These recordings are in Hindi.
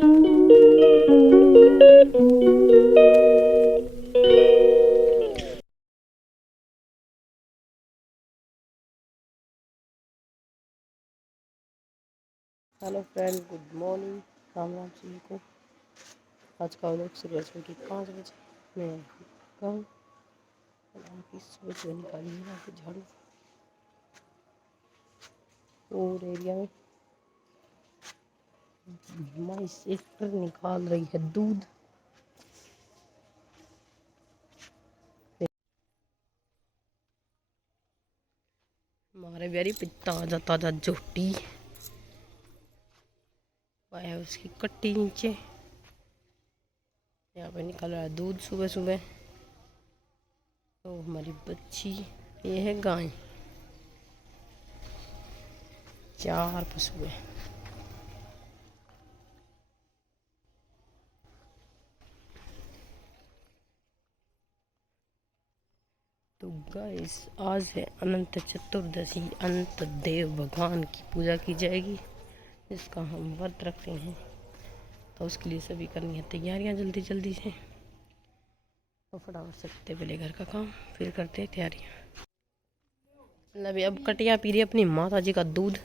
Hello friend, good morning, Ram Ram सभी को। आज का व्लॉग सुबह सुबह की 5 बजे मैं गाँव की सुबह सुबह निकाली है यहाँ पे झाड़ू और एरिया में माई सिस्टर निकाल रही है दूध। हमारे ब्यारी पे ताजा ताजा झोटी है, उसकी कट्टी नीचे यहाँ पे निकल रहा है दूध सुबह सुबह। तो हमारी बच्ची ये है गाय, 4 पशु है। तो गाइस, आज है अनंत चतुर्दशी, अनंत देव भगवान की पूजा की जाएगी जिसका हम व्रत रखते हैं। तो उसके लिए सभी करनी है तैयारियां जल्दी जल्दी से। तो फटाफट से करते पहले घर का काम, फिर करते हैं तैयारियां। अभी अब कटिया पी रही अपनी माता जी का दूध,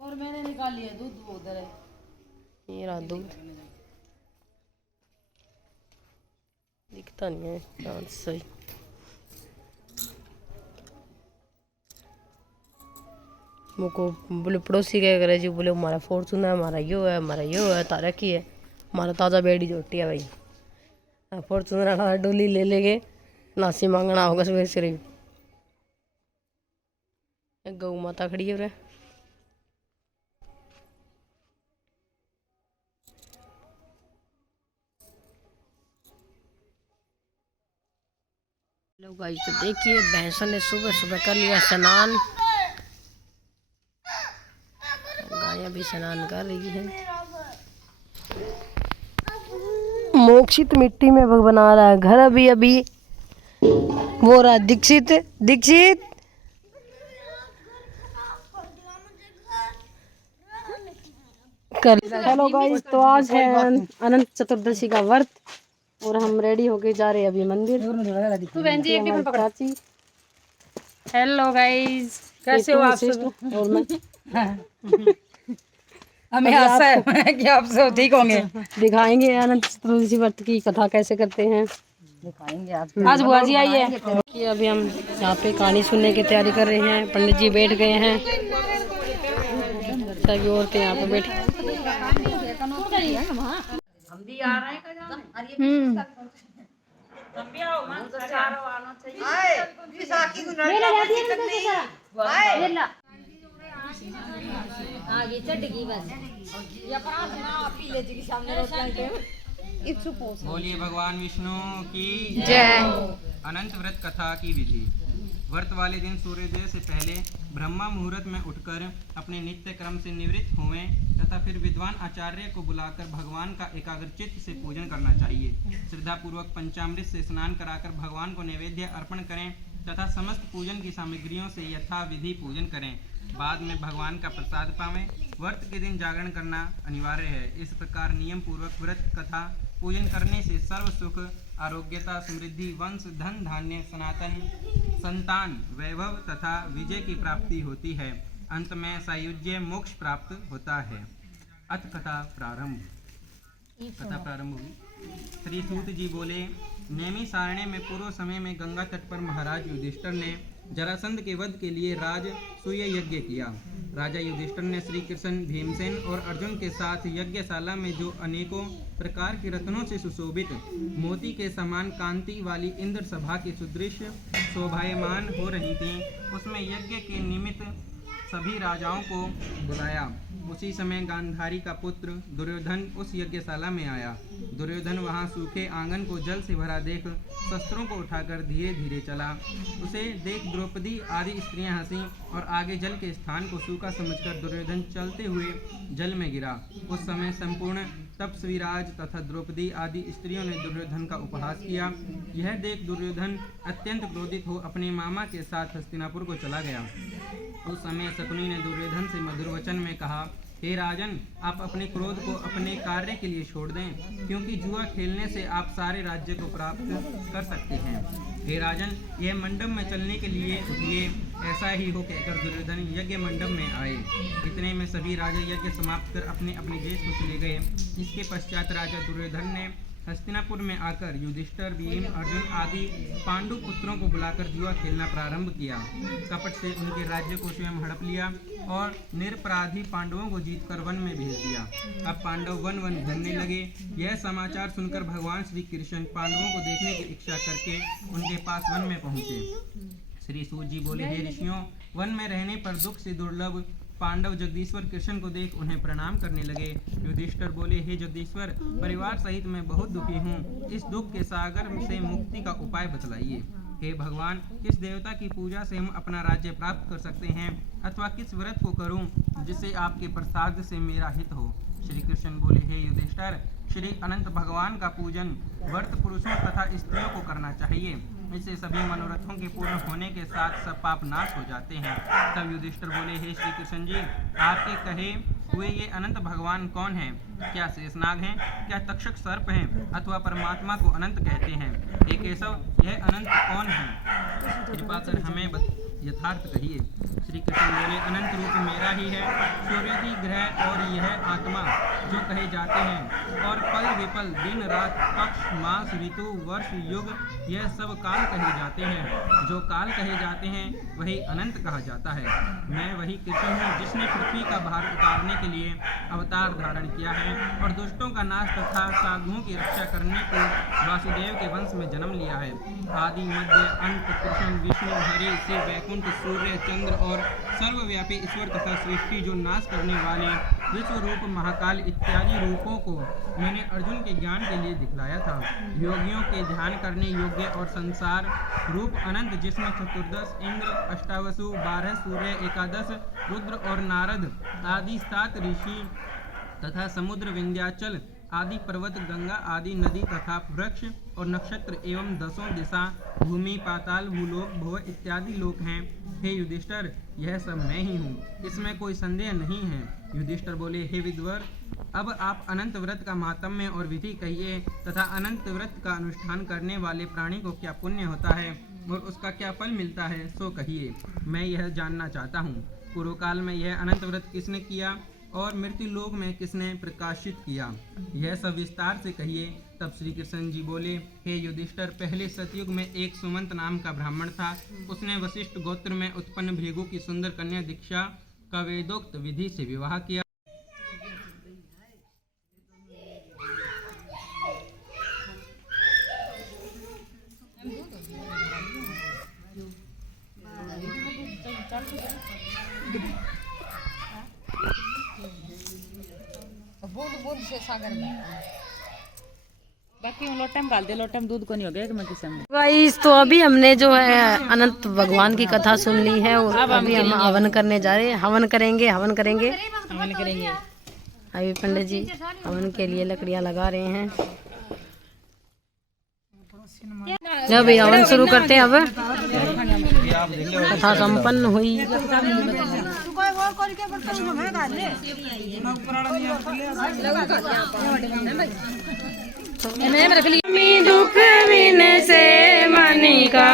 और मैंने निकाल लिया दूध, वो उधर है। ये रहा दूध, दिखता नहीं है चांद सही। मुझको बोले पड़ोसी क्या करे जी, बोले हमारा फॉर्चून है, हमारा यो है, हमारा यो है, तारा की है, हमारा ताज़ा बेड़ी जोटी है भाई। फॉर्चूनर डोली ले लेंगे, नासी मांगना होगा सुबह से। गौ माता खड़ी है रे। लोग गाइस, तो देखिए भैंसों ने सुबह सुबह कर लिया स्नान, गायें भी स्नान कर रही है। मोक्षित मिट्टी में बना रहा है घर अभी अभी। वो रहा दीक्षित, दीक्षित कर। हेलो गाइस, तो आज है अनंत चतुर्दशी का व्रत और हम रेडी होके जा रहे हैं अभी मंदिर। तो बहन जी एक चाची। हेलो गाइस, कैसे हो आप सब? और मैं हमें आशा है कि आप सब ठीक होंगे। दिखाएंगे अनंत चतुर्दशी व्रत की कथा कैसे करते हैं, दिखाएंगे आप। आज बुआ जी आई है कि अभी हम यहाँ पे कहानी सुनने की तैयारी कर रहे हैं। पंडित जी बैठ गए हैं, सभी औरतें यहाँ पे बैठी। बोलिए भगवान विष्णु की जय। अनंत व्रत कथा की विधि। व्रत वाले दिन सूर्योदय से पहले ब्रह्मा मुहूर्त में उठकर अपने नित्य क्रम से निवृत्त हुए तथा फिर विद्वान आचार्य को बुलाकर भगवान का एकाग्रचित्त से पूजन करना चाहिए। श्रद्धापूर्वक पंचामृत से स्नान कराकर भगवान को नैवेद्य अर्पण करें तथा समस्त पूजन की सामग्रियों से यथा विधि पूजन करें। बाद में भगवान का प्रसाद पावें। व्रत के दिन जागरण करना अनिवार्य है। इस प्रकार नियम पूर्वक व्रत कथा पूजन करने से सर्व सुख, आरोग्यता, समृद्धि, वंश, धन, धान्य, सनातन संतान, वैभव तथा विजय की प्राप्ति होती है। अंत में सायुज्य मोक्ष प्राप्त होता है। अथ कथा प्रारंभ। कथा प्रारंभ हुई। श्री सूत जी बोले, नेमी सारण्य में पूर्व समय में गंगा तट पर महाराज युधिष्ठिर ने जरासंध के वध के लिए राजसूय यज्ञ किया। राजा युधिष्ठिर ने श्री कृष्ण, भीमसेन और अर्जुन के साथ यज्ञशाला में जो अनेकों प्रकार के रत्नों से सुशोभित मोती के समान कांति वाली इंद्र सभा की सुदृश्य शोभायमान हो रही थी, उसमें यज्ञ के निमित्त सभी राजाओं को बुलाया। उसी समय गांधारी का पुत्र दुर्योधन उस यज्ञशाला में आया। दुर्योधन वहां सूखे आंगन को जल से भरा देख शस्त्रों को उठाकर धीरे धीरे चला। उसे देख द्रौपदी आदि स्त्रियां हंसी और आगे जल के स्थान को सूखा समझकर दुर्योधन चलते हुए जल में गिरा। उस समय संपूर्ण तपस्वीराज तथा द्रौपदी आदि स्त्रियों ने दुर्योधन का उपहास किया। यह देख दुर्योधन अत्यंत क्रोधित हो अपने मामा के साथ हस्तिनापुर को चला गया। उस समय शकुनी ने दुर्योधन से मधुर वचन में कहा, हे राजन, आप अपने क्रोध को अपने कार्य के लिए छोड़ दें, क्योंकि जुआ खेलने से आप सारे राज्य को प्राप्त कर सकते हैं। हे राजन, यह मंडप में चलने के लिए उठिए। ऐसा ही हो कहकर दुर्योधन यज्ञ मंडप में आए। इतने में सभी राजा यज्ञ समाप्त कर अपने अपने देश को चले गए। इसके पश्चात राजा दुर्योधन ने हस्तिनापुर में आकर युधिष्ठिर, भीम, अर्जुन आदि पांडु पुत्रों को बुलाकर जुआ खेलना प्रारंभ किया। कपट से उनके राज्य को स्वयं हड़प लिया और निरपराधी पांडवों को जीतकर वन में भेज दिया। अब पांडव वन वन घूमने लगे। यह समाचार सुनकर भगवान श्री कृष्ण पांडवों को देखने की इच्छा करके उनके पास वन में पहुंचे। श्री सूत जी बोले, हे ऋषियों, वन में रहने पर दुख से दुर्लभ पांडव जगदीश्वर कृष्ण को देख उन्हें प्रणाम करने लगे। युधिष्ठिर बोले, हे जगदीश्वर, परिवार सहित मैं बहुत दुखी हूँ। इस दुख के सागर से मुक्ति का उपाय बतलाइए। हे भगवान, किस देवता की पूजा से हम अपना राज्य प्राप्त कर सकते हैं, अथवा किस व्रत को करूं जिससे आपके प्रसाद से मेरा हित हो। श्री कृष्ण बोले, हे युधिष्ठिर, श्री अनंत भगवान का पूजन व्रत पुरुषों तथा स्त्रियों को करना चाहिए। इससे सभी मनोरथों के पूर्ण होने के साथ सब पाप नाश हो जाते हैं। तब युधिष्ठिर बोले, हे श्री कृष्ण जी, आपके कहे हुए ये अनंत भगवान कौन है? क्या शेषनाग हैं? क्या तक्षक सर्प हैं? अथवा परमात्मा को अनंत कहते हैं? हे केशव, यह अनंत कौन है? कृपा कर हमें यथार्थ कहिए। श्री कृष्ण बोले, अनंत रूप मेरा ही है। सूर्यादि ग्रह और यह आत्मा जो कहे जाते हैं, और पल विपल, दिन रात, पक्ष, मास, ऋतु, वर्ष, युग, यह सब काल कहे जाते हैं। जो काल कहे जाते हैं वही अनंत कहा जाता है। मैं वही कृष्ण हूँ जिसने पृथ्वी का भार उतारने के लिए अवतार धारण किया है और दुष्टों का नाश तथा साधुओं की रक्षा करने को वासुदेव के वंश में जन्म लिया है। आदि मध्य अंत कृष्ण, विष्णु, हरि, शिव, वैकुंठ, सूर्य, चंद्र और सर्वव्यापी ईश्वर तथा सृष्टि जो नाश करने वाले विश्व रूप, महाकाल इत्यादि रूपों को मैंने अर्जुन के ज्ञान के लिए दिखलाया था। योगियों के ध्यान करने योग्य और संसार रूप अनंत, जिसमें चतुर्दश इंद्र, अष्टावसु, 12 सूर्य, 11 रुद्र और नारद आदि 7 ऋषि तथा समुद्र, विंध्याचल आदि पर्वत, गंगा आदि नदी तथा वृक्ष और नक्षत्र एवं 10 दिशा, भूमि, पाताल, भूलोक, भव इत्यादि लोक हैं। हे युधिष्ठिर, यह सब मैं ही हूँ, इसमें कोई संदेह नहीं है। युधिष्ठिर बोले, हे विद्वर, अब आप अनंत व्रत का महात्म्य और विधि कहिए तथा अनंत व्रत का अनुष्ठान करने वाले प्राणी को क्या पुण्य होता है और उसका क्या फल मिलता है, सो कहिए। मैं यह जानना चाहता हूँ। पूर्व काल में यह अनंत व्रत किसने किया और मृत्यु लोक में किसने प्रकाशित किया, यह सब विस्तार से कहिए। तब श्री कृष्ण जी बोले, हे युधिष्ठिर, पहले सतयुग में एक सुमंत नाम का ब्राह्मण था। उसने वशिष्ठ गोत्र में उत्पन्न भृगु की सुंदर कन्या दीक्षा का वेदोक्त विधि से विवाह किया। बूंद से सागर में बाकी लोटम डाल दे, लोटम दूध को नहीं हो गया कि मैं किसी में। गाइस, तो अभी हमने जो है अनंत भगवान की कथा सुन ली है और अभी हम हवन करने जा रहे हैं। हवन करेंगे अभी पंडित जी हवन के लिए लकड़ियां लगा रहे हैं। जब भी हवन शुरू करते हैं। अब कथा संपन्न हुई। दुख विन से मनि का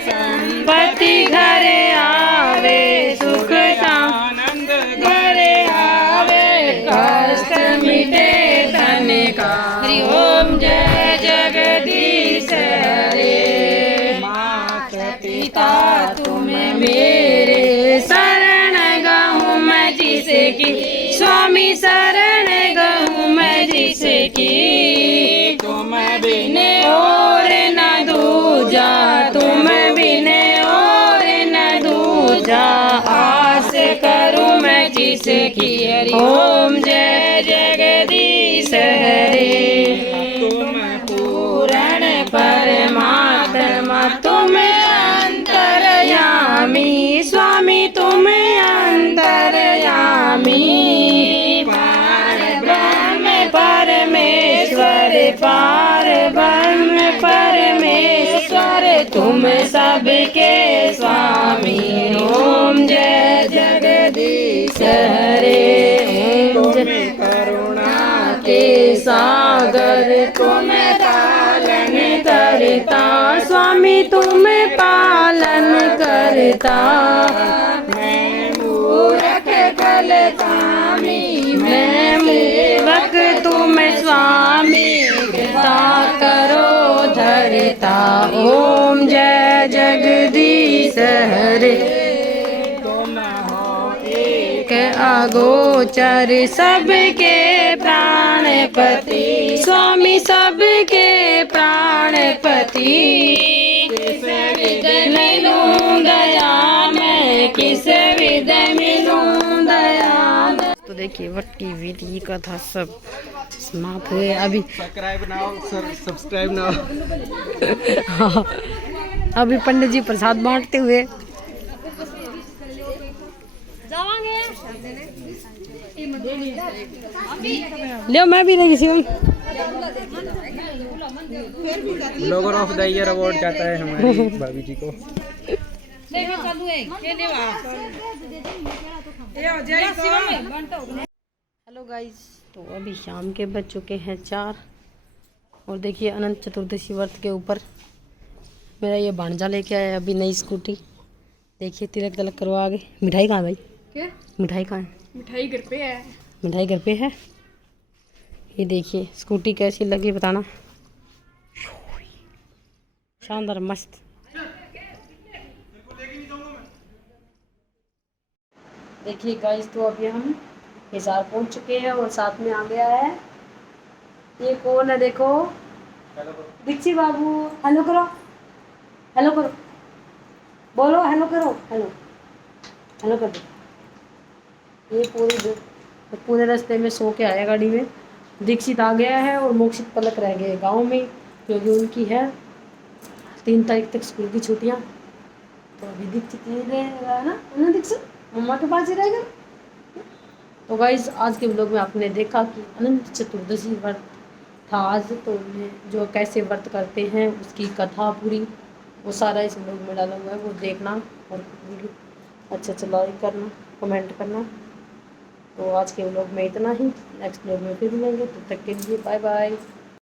संपत्ति घरे आवे, सुख आनंद घरे आवे, कष्ट मिटे तन का। हरि ओम जय जगदीश हरे। मात पिता तुम मेरे, शरण गहूँ मैं जिसे की। स्वामी शरण गहूँ मैं जिसे की। तुम बिन और न दूजा, तुम बिन और न दूजा। आस करूँ मैं जिसे की। हरि ओम जय जगदीश हरे। तुम पूर्ण परमात्मा, तुम अंतर्यामी। स्वामी तुम अंतर्यामी। पार ब्रह्म परमेश्वर, तुम सबके स्वामी। ओम जय जगदीश हरे। तुम पालन करता, स्वामी तुम पालन करता। मैं मूरख गलतामी, मैं मूरख तुम स्वामी कृपा करो धरता। ओम जय जगदीश हरे, अगोचर सबके प्राणपति, स्वामी सबके प्राणपति। किस विध मिलूं दया मैं, किस विध मिलूं दया मैं। तो देखिए वट की विधि कथा सब समाप्त हुए। अभी सब्सक्राइब नाउ, सब्सक्राइब नाउ। हाँ, अभी पंडित जी प्रसाद बांटते हुए। ले मैं भी नहीं हूँ। Blogger of the year award जाता है हमारी भाभी जी को। हेलो गाइस, तो अभी शाम के बज चुके हैं 4 और देखिए अनंत चतुर्दशी व्रत के ऊपर मेरा ये भांजा लेके आया अभी नई स्कूटी। देखिए तिलक तलक करवा आगे। मिठाई कहाँ है भाई? क्या मिठाई कहाँ है? मिठाई घर पे है। मिठाई घर पे है। ये देखिए स्कूटी कैसी लगी बताना। शानदार मस्त। देखिए गाइस, तो अभी हम हिसार पहुंच चुके हैं और साथ में आ गया है ये कौन है देखो, दीक्षित बाबू। हेलो करो, हेलो करो, बोलो हेलो करो, हेलो हेलो कर दो। ये पूरे रास्ते में सो के आया गाड़ी में। दीक्षित आ गया है और मोक्षित पलक रह गए गांव में, क्योंकि उनकी है 3 तारीख तक स्कूल की छुट्टियां। तो अभी दीक्षित यही रहेगा ना दीक्षित, मम्मा के पास ही रहेगा। तो गाइस आज के व्लॉग में आपने देखा कि अनंत चतुर्दशी व्रत था आज। तो जो कैसे व्रत करते हैं उसकी कथा पूरी वो सारा इस व्लॉग में डाला हुआ है, वो देखना और वीडियो अच्छा लाइक करना, कमेंट करना। तो आज के व्लॉग में इतना ही। नेक्स्ट व्लॉग में फिर मिलेंगे, तब तक के लिए बाय बाय।